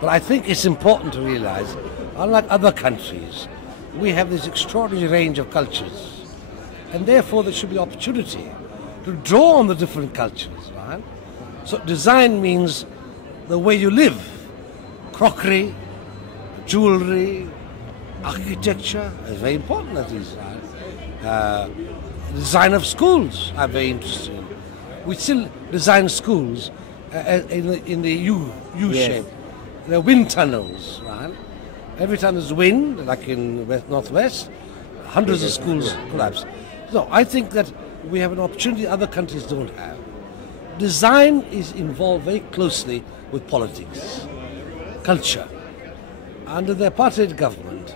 But I think it's important to realize, unlike other countries, we have this extraordinary range of cultures. And therefore there should be opportunity to draw on the different cultures, right? So design means the way you live. Crockery, jewelry, architecture is very important, that is, right? Design of schools are very interesting. We still design schools in the U shape. There are wind tunnels, right? Every time there's wind, like in Northwest, hundreds of schools collapse. So I think that we have an opportunity other countries don't have. Design is involved very closely with politics, culture. Under the apartheid government,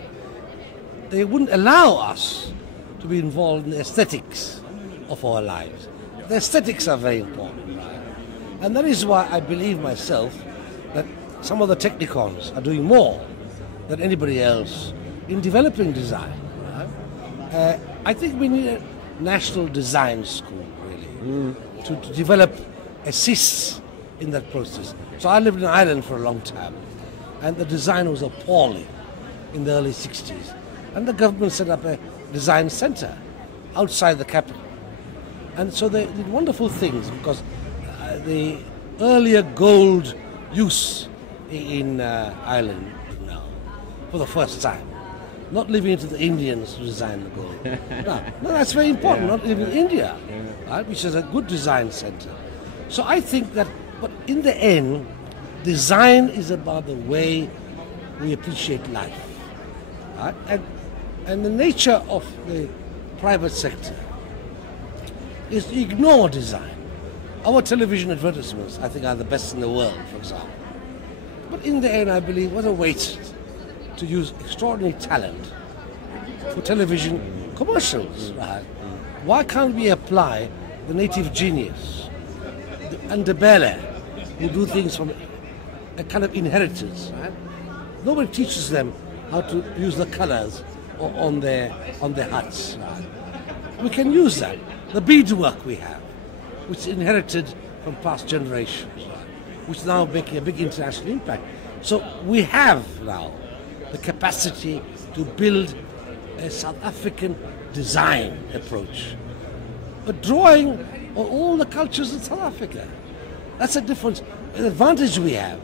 they wouldn't allow us to be involved in the aesthetics of our lives. The aesthetics are very important, right? And that is why I believe myself that some of the technicons are doing more than anybody else in developing design. Right? I think we need a national design school, really, to develop, assist in that process. So I lived in Ireland for a long time, and the design was appalling in the early 60s. And the government set up a design center outside the capital. And so they did wonderful things, because the earlier gold use in Ireland now, for the first time. Not leaving it to the Indians to design the gold. No, that's very important, not leaving India, right, which is a good design center. So I think that, but in the end, design is about the way we appreciate life. Right? And the nature of the private sector is to ignore design. Our television advertisements, I think, are the best in the world, for example. But in the end, I believe, what a waste to use extraordinary talent for television commercials. Right? Why can't we apply the native genius and the Ndebele, who do things from a kind of inheritance? Right? Nobody teaches them how to use the colors on their huts. Right? We can use that. The beadwork we have, which is inherited from past generations, right? Which is now making a big international impact. So we have now the capacity to build a South African design approach, but drawing on all the cultures in South Africa. That's a difference, an advantage we have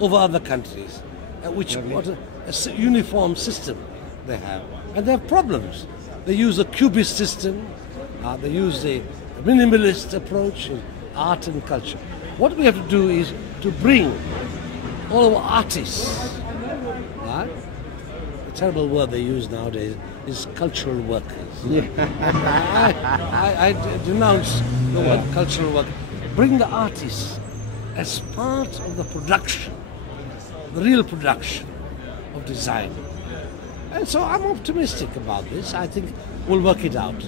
over other countries, which what a uniform system they have. And they have problems. They use a cubist system, they use a minimalist approach in art and culture. What we have to do is to bring all our artists, right? The terrible word they use nowadays is cultural workers. Yeah. I denounce the word cultural work. Bring the artists as part of the production, the real production of design. And so I'm optimistic about this. I think we'll work it out.